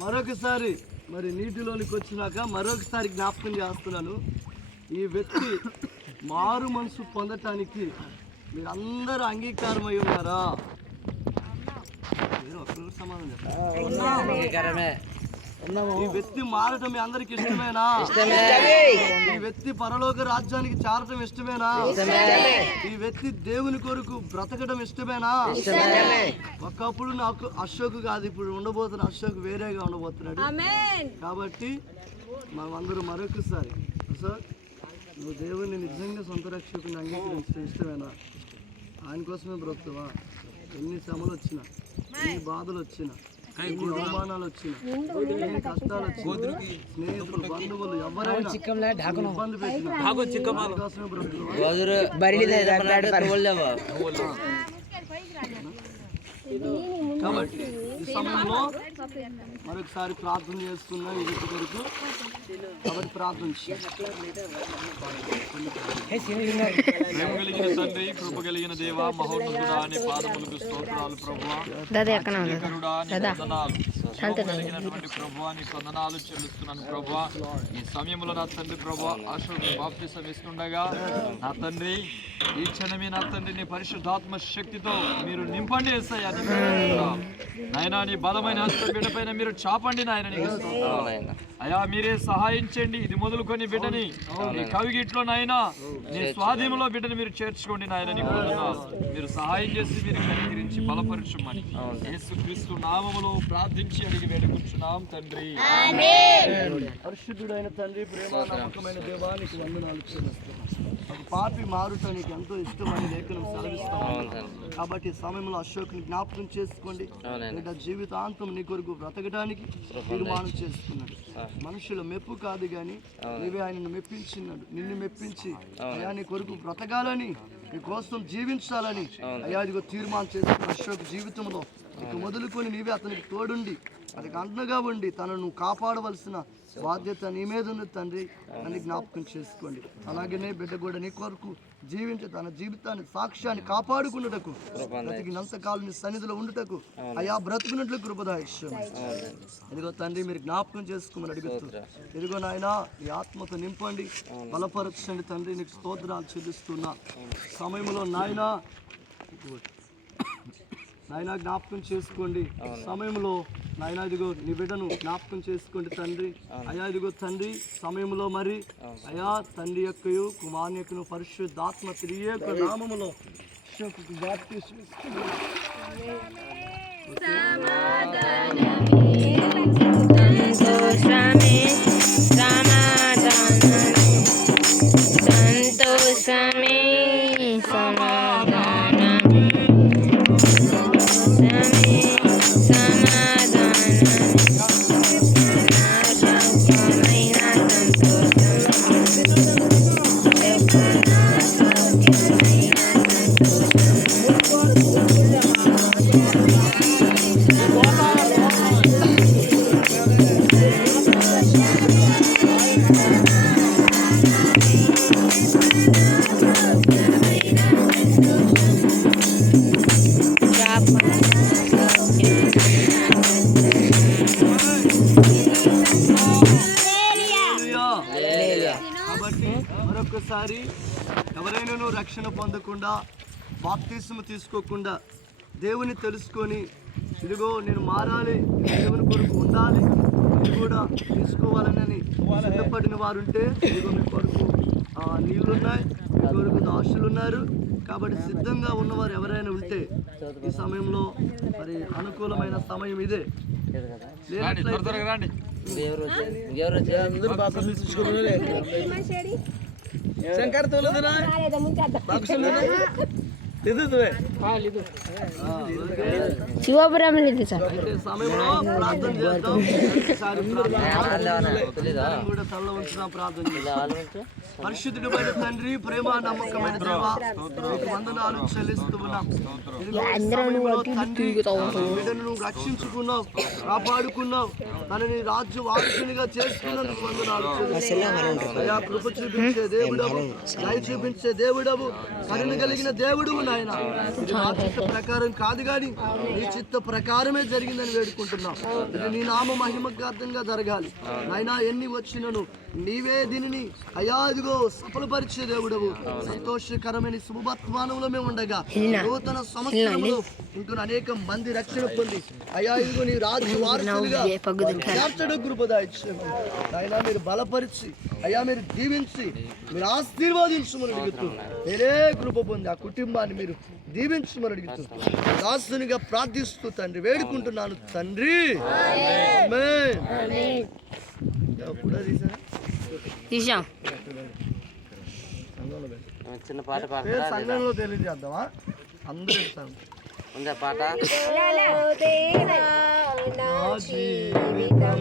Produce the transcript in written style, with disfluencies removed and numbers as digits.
మరొకసారి మరి నీటిలోనికి వచ్చినాక మరొకసారి జ్ఞాపకం చేస్తున్నాను. ఈ వ్యక్తి మారు మనసు పొందటానికి మీరందరూ అంగీకారం అయి ఉన్నారా? సమాధానం చెప్పండి. ఈ వ్యక్తి మారటం మీ అందరికి ఇష్టమేనా? ఈ వ్యక్తి పరలోక రాజ్యానికి చేరటం ఇష్టమేనా? ఈ వ్యక్తి దేవుని కొరకు బ్రతకడం ఇష్టమేనా? ఒకప్పుడు నాకు అశోక్ కాదు, ఇప్పుడు ఉండబోతున్న అశోక్ వేరేగా ఉండబోతున్నాడు. కాబట్టి మనం అందరూ మరొకసారి, సార్ నువ్వు దేవుని నిజంగా సొంత రక్షకుని అంగీకరించడం ఇష్టమేనా? ఆయన కోసమే బ్రతుకుతావా? ఎన్ని శ్రమలు వచ్చినా, ఎన్ని బాధలు వచ్చినా, ఎన్ని అవమానాలు వచ్చినా, ఎన్ని కష్టాలు వచ్చినా, స్నేహితులు బంధువులు ఎవరైనా ఇబ్బంది పెట్టినా కోసమే బ్రతుకుతావా? కాబట్టి ఈ సమయంలో మరొకసారి ప్రార్థన చేస్తున్నా ఈ వ్యక్తి కొరకు. కాబట్టి ప్రార్థన కలిగిన తండ్రి, కృప కలిగిన దేవ, మహోన్నతుడా నీ పాదములకు స్తోత్రాలు ప్రభువా. కలిగినటువంటి ప్రభువా నీ వందనాలు చెల్లిస్తున్నాను ప్రభువా. ఈ సమయంలో నా తండ్రి ప్రభువా అశోక్ బాప్తిసం ఇస్తుండగా నా తండ్రి ఈ క్షణమే నా తండ్రి నీ పరిశుద్ధాత్మ శక్తితో మీరు నింపండి యేసయ్యా. నాయనా నీ బలమైన హస్తం బిడ్డపైన మీరు చాపండి నాయన. అయ్యా మీరే సహాయించండి. ఇది మొదలుకొని బిడ్డని నీ కవిగిట్లో నాయన నీ స్వాధీనంలో బిడ్డని మీరు చేర్చుకోండి నాయన. నీ మీరు సహాయం చేసి మీరు కనికరించి బలపరచుమని యేసుక్రీస్తు నామములో ప్రార్థించి అడిగి వేడుకుంటున్నాం తండ్రి. పరిశుద్ధుడైన తండ్రి, ప్రేమ నమ్మకమైన దేవానికి వందనాలు చెల్లిస్తున్నాం. ఒక పాపి మారుట నీకు ఎంతో ఇష్టమని లేఖనం సెలవిస్తాం. కాబట్టి సమయంలో అశోక్ని జ్ఞాపకం చేసుకోండి. బిడ్డ జీవితాంతం నీ కొరకు బ్రతకడానికి తీర్మానం చేసుకున్నాడు. మనుషుల మెప్పు కాదు కానీ నీవే ఆయనను మెప్పించినాడు. నిన్ను మెప్పించి అయ్యా నీ కొరకు బ్రతకాలని, నీ కోసం జీవించాలని అయ్యా ఇదిగో తీర్మానం చేసుకున్న అశోక్ జీవితంలో ఇక మొదలుకొని నీవే అతనికి తోడుండి అతనికి అండగా ఉండి తనను కాపాడవలసిన బాధ్యత నీ మీద ఉంది తండ్రి అని జ్ఞాపకం చేసుకోండి. అలాగనే బిడ్డ కూడా నీ కొరకు జీవించి తన జీవితాన్ని సాక్ష్యాన్ని కాపాడుకున్నటకు బ్రతికినంతకాలం నీ సన్నిధిలో ఉండుటకు అయా బ్రతుకున్నట్లు కృపదాయిష్యం. ఇదిగో తండ్రి మీరు జ్ఞాపకం చేసుకోమని అడుగుతూ ఇదిగో నాయన ఈ ఆత్మతో నింపండి, బలపరచండి తండ్రి. నీకు స్తోత్రాలు చెల్లిస్తున్నా సమయంలో నాయన జ్ఞాపకం చేసుకోండి. సమయంలో నాయన ఇదిగో నీ బిడ్డను జ్ఞాపకం చేసుకోండి తండ్రి. అయా ఇదిగో తండ్రి సమయంలో మరి అయా తండ్రి యొక్కయు కుమారుని యొక్కను పరిశుద్ధాత్మ త్రియొక నామములో మరొకసారి ఎవరైనా రక్షణ పొందకుండా బాప్తిస్మం తీసుకోకుండా దేవుని తెలుసుకొని ఇదిగో నేను మారాలి, దేవుని కొరకు ఉండాలి, ఇది కూడా తీసుకోవాలని సిద్ధపడిన వారు ఉంటే ఇదిగో మీ కొరకు నీళ్ళున్నాయి, మీ కొరకు దాసులు ఉన్నారు. కాబట్టి సిద్ధంగా ఉన్నవారు ఎవరైనా ఉంటే ఈ సమయంలో మరి అనుకూలమైన సమయం ఇదే. శివపురం లేదు సార్. అయితే సమయంలో ప్రార్థన చేద్దాం. ఒకసారి ప్రార్థన కూడా తల్ల ఉంచుదాం, ప్రార్థన చేద్దాం. పరిశుద్ధుడైన తండ్రి, ప్రేమ నమ్మకమైన దేవా, నీకు వందనాలు చెల్లిస్తూ ఉన్నాం. ఇదిగో ఈ సమయంలో తండ్రి, బిడ్డను నువ్వు రక్షించుకున్నావు, కాపాడుకున్నావు, తనని రాజ్య వారసునిగా చేసుకున్నందుకు వందనాలు చెల్లిస్తున్నాం. అయ్యా, కృప చూపించే దేవుడవు, దయ చూపించే దేవుడవు, కరుణ కలిగిన దేవుడు నాయన. ఇది నా చిత్త ప్రకారం కాదు కానీ నీ చిత్త ప్రకారమే జరిగిందని వేడుకుంటున్నాం. ఇది నీ నామ మహిమగార్థంగా జరగాలి నాయనా. ఎన్ని వచ్చినను నీవే దీనిని అయ్యా ఇదిగో సఫలపరిచే దేవుడవు. సంతోషకరమైన శుభవర్తమానంలో మేము ఉండగా నూతన సంవత్సరంలో ఇంకా అనేక మంది రక్షణ పొంది అయ్యా ఇదిగో నీ రాజ్య వారసులుగా చేర్చడం కృప దయచేయమని నాయనా. మీరు బలపరిచి అయ్యా మీరు దీవించి మీరు ఆశీర్వాదించమని అడుగుతూ మీరే కృప పొంది ఆ కుటుంబాన్ని మీరు దీవించమని అడుగుతూ దాసునిగా ప్రార్థిస్తూ తండ్రి వేడుకుంటున్నాను తండ్రి. ఆమేన్. తీసాం. చిన్న పాట సంఘంలో తెలియజేద్దామా అందరూ ఉందా పాట? జీవితం